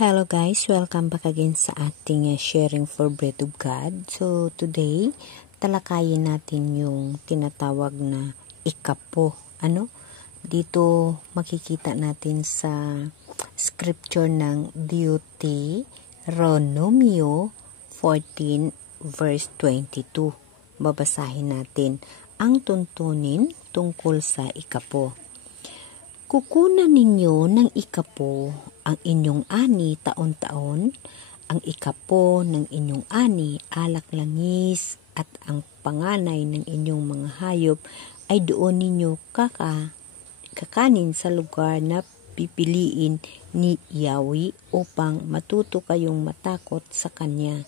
Hello guys, welcome back again sa ating Sharing for Bread of God. So today, talakayin natin yung tinatawag na ikapo. Dito makikita natin sa scripture ng Deuteronomio 14 verse 22. Babasahin natin ang tuntunin tungkol sa ikapo. Kukunan ninyo ng ikapo ang inyong ani taon-taon, ang ikapo ng inyong ani alak langis, at ang panganay ng inyong mga hayop ay doon ninyo kakanin sa lugar na pipiliin ni Yahweh upang matuto kayong matakot sa Kanya.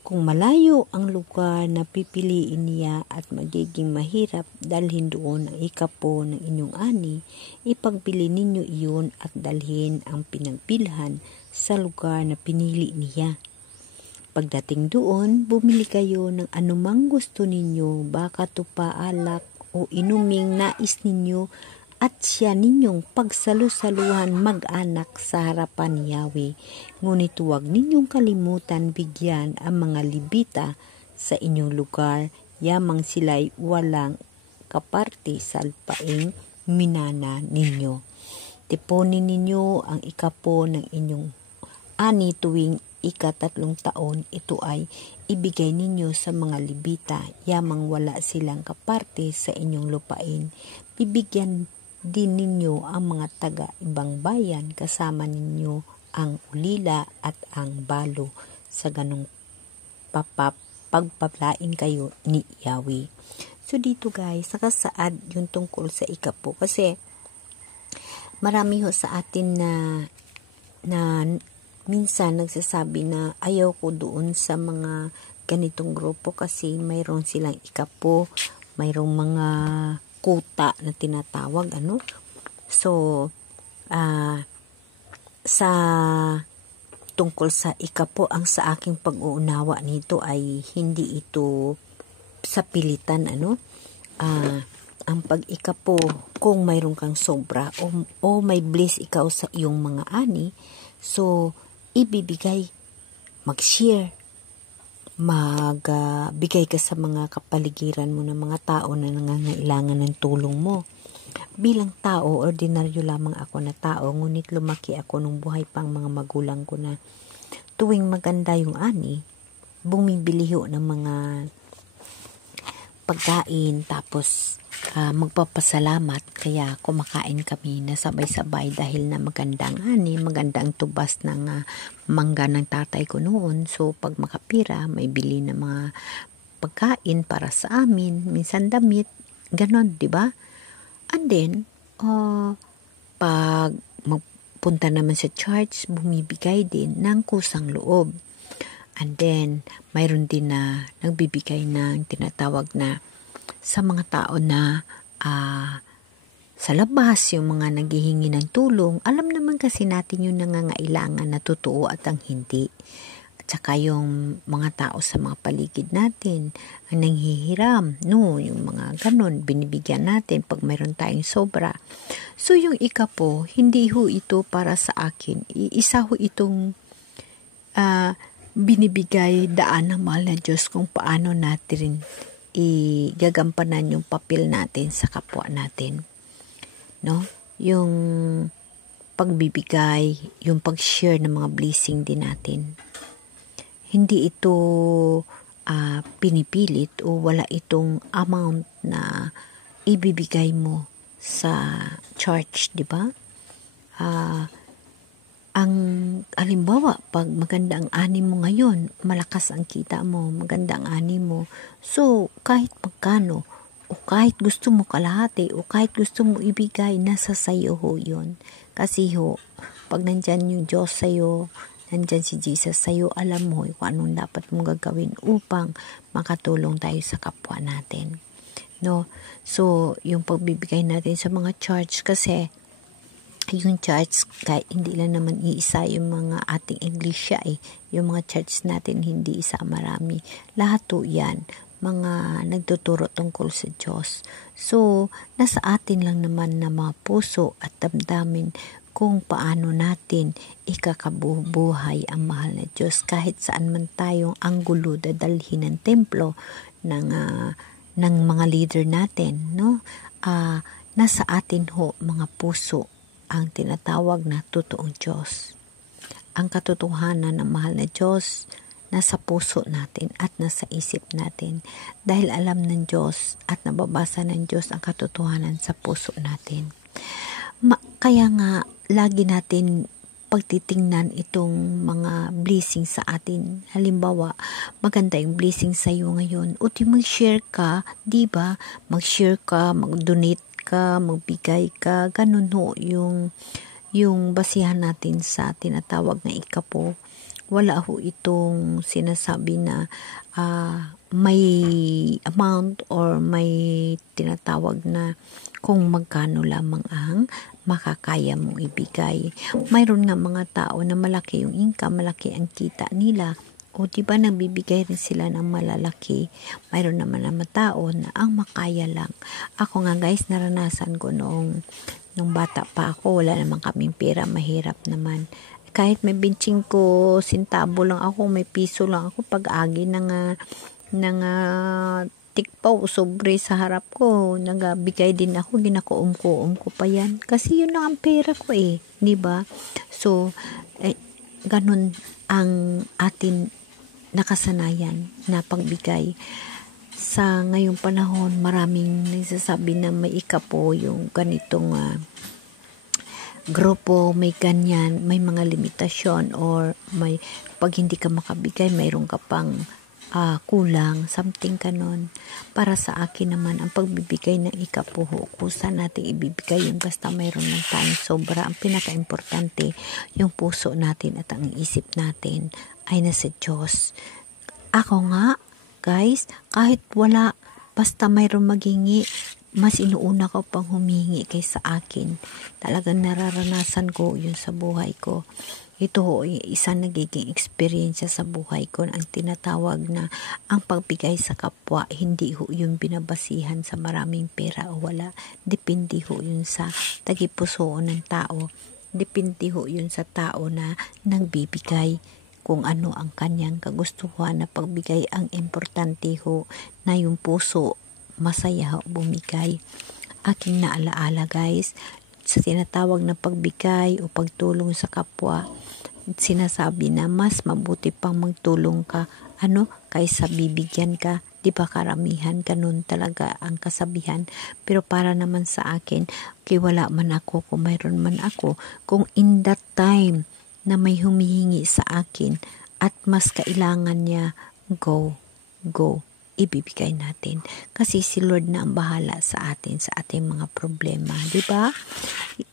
Kung malayo ang lugar na pipiliin niya at magiging mahirap dalhin doon ang ikapo ng inyong ani, ipagbili ninyo iyon at dalhin ang pinagbilhan sa lugar na pinili niya. Pagdating doon, bumili kayo ng anumang gusto ninyo, baka tupa, alak o inuming nais ninyo, at siya ninyong pagsalu-saluhan mag-anak sa harapan ni Yahweh. Ngunit huwag ninyong kalimutan bigyan ang mga Libita sa inyong lugar, yamang sila'y walang kaparte sa lupaing minana ninyo. Tiponin ninyo ang ikapo ng inyong ani tuwing ika-3 taon. Ito ay ibigay ninyo sa mga Libita, yamang wala silang kaparte sa inyong lupain. Bibigyan din ninyo ang mga taga-ibang bayan, kasama ninyo ang ulila at ang balo. Sa ganong pagpapalain kayo ni Yahweh. So dito guys, nakasaad yung tungkol sa ikapo. Kasi marami ho sa atin na minsan nagsasabi na ayaw ko doon sa mga ganitong grupo kasi mayroon silang ikapo, mayroong mga kuta na tinatawag, So, sa tungkol sa ikapo, ang sa aking pag-uunawa nito ay hindi ito sa pilitan, ang pag-ikapo, kung mayroon kang sobra o may bliss ikaw sa iyong mga ani, so, ibibigay, mag-share, magbigay ka sa mga kapaligiran mo ng mga tao na nangangailangan ng tulong mo. Bilang tao, ordinaryo lamang ako na tao, ngunit lumaki ako nung buhay pang mga magulang ko na tuwing maganda yung ani, bumibili ho ng mga pagkain, tapos magpapasalamat, kaya kumakain kami na sabay-sabay dahil na magandang ani, magandang tubas ng mangga ng tatay ko noon. So pag makapira, may bili ng mga pagkain para sa amin, minsan damit, ganon, di ba? And then pag magpunta naman sa church, bumibigay din ng kusang loob. And then mayroon din na nagbibigay ng tinatawag na sa mga tao na sa labas, yung mga naghihingi ng tulong. Alam naman kasi natin yung nangangailangan na totoo at ang hindi. At saka yung mga tao sa mga paligid natin ang nanghihiram, yung mga ganon, binibigyan natin pag mayroon tayong sobra. So yung ikapo, hindi ho ito para sa akin. Isa ho itong binibigay daan ng mahal na Diyos kung paano natin igagampanan yung papel natin sa kapwa natin. Yung pagbibigay, yung pag-share ng mga blessing din natin. Hindi ito pinipilit o wala itong amount na ibibigay mo sa church, di ba? Ang halimbawa, pag maganda ang ani mo ngayon, malakas ang kita mo, maganda ang ani mo, so kahit magkano, o kahit gusto mo kalahati, o kahit gusto mo ibigay, nasa sayo ho yun. Kasi ho, pag nandyan yung Diyos sayo, nandyan si Jesus sayo, alam mo kung anong dapat mong gagawin upang makatulong tayo sa kapwa natin. So, yung pagbibigay natin sa mga church, kasi yung church, kahit hindi lang naman iisa yung mga ating iglesia yung mga church natin hindi isa, marami. Lahat to yan, mga nagtuturo tungkol sa Diyos. So, nasa atin lang naman na mga puso at damdamin kung paano natin ikakabubuhay ang mahal na Diyos kahit saan man tayong anggulo dadalhin ng templo ng mga leader natin, no? Nasa atin ho mga puso ang tinatawag na totoong Diyos. Ang katotohanan ng mahal na Diyos nasa puso natin at nasa isip natin dahil alam ng Diyos at nababasa ng Diyos ang katotohanan sa puso natin. Kaya nga lagi natin pagtitingnan itong mga blessing sa atin. Halimbawa, maganda yung blessing sa iyo ngayon. O di mag-share ka, di ba? Mag-share ka, mag-donate ka, magbigay ka. Ganun ho yung basihan natin sa tinatawag na ikapo. Wala ho itong sinasabi na may amount or may tinatawag na kung magkano lamang ang makakaya mong ibigay. Mayroon nga mga tao na malaki yung income, malaki ang kita nila. O diba nagbibigay rin sila ng malalaki. Mayroon naman mga tao na ang makaya lang. Ako nga guys, naranasan ko nung bata pa ako, wala naman kaming pera, mahirap naman. Kahit may 25 sentabo lang ako, may piso lang ako, pag-agi ng tikpaw, sobre sa harap ko, nagbigay din ako, ginakuom ko pa yan. Kasi yun lang ang pera ko di ba? So, ganun ang atin nakasanayan na pagbigay. Sa ngayong panahon, maraming nagsasabi na may ikapo yung ganitong grupo, may ganyan, may mga limitasyon or may pag hindi ka makabigay, mayroon ka pang kulang, something kanon. Para sa akin naman, ang pagbibigay ng ikapuho, kung saan natin ibibigay yung basta mayroon lang tayong sobra. Ang pinaka-importante, yung puso natin at ang isip natin ay nasa Diyos. Ako nga, guys, kahit wala, basta mayroon maghingi, mas inuuna ko pang humingi kaysa akin. Talagang nararanasan ko yun sa buhay ko. Ito ho, isang nagiging experience sa buhay ko, ang tinatawag na ang pagbigay sa kapwa, hindi ho yung binabasihan sa maraming pera o wala. Depende ho yun sa tagipusoon ng tao. Depende ho yun sa tao na nagbibigay kung ano ang kanyang kagustuhan na pagbigay. Ang importante ho na yung puso masaya ho bumigay. Aking naalaala guys, sa tinatawag na pagbigay o pagtulong sa kapwa, sinasabi na mas mabuti pang magtulong ka kaysa bibigyan ka. Di ba karamihan ganun talaga ang kasabihan. Pero para naman sa akin, wala man ako, kung mayroon man ako, kung in that time na may humihingi sa akin at mas kailangan niya, go, ibibigay natin. Kasi si Lord na ang bahala sa atin, sa ating mga problema. Diba?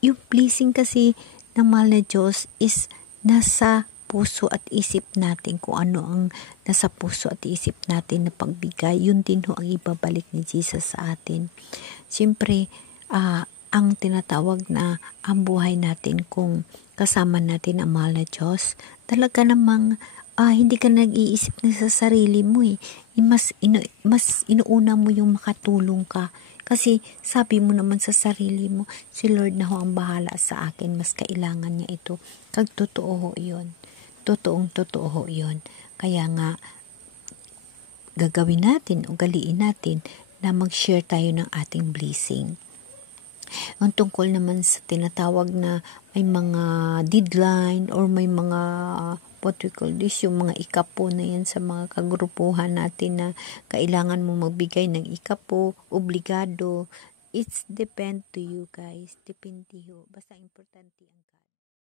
Yung blessing kasi ng mahal na Diyos is nasa puso at isip natin. Kung ano ang nasa puso at isip natin na pagbigay, yun din ho ang ibabalik ni Jesus sa atin. Siyempre, ang tinatawag na ang buhay natin kung kasama natin ang mahal na Diyos, talaga namang hindi ka nag-iisip na sa sarili mo mas inuuna mo yung makatulong ka. Kasi sabi mo naman sa sarili mo, si Lord na ho ang bahala sa akin, mas kailangan niya ito. Kag totoo ho yun. Totoo ho yun. Kaya nga, gagawin natin, ugaliin natin na mag-share tayo ng ating blessing. Ang tungkol naman sa tinatawag na may mga deadline or may mga what we call this, yung mga ikapo na yan sa mga kagrupuhan natin na kailangan mo magbigay ng ikapo, obligado. It's depend to you guys. Depende ho. Basta importante ang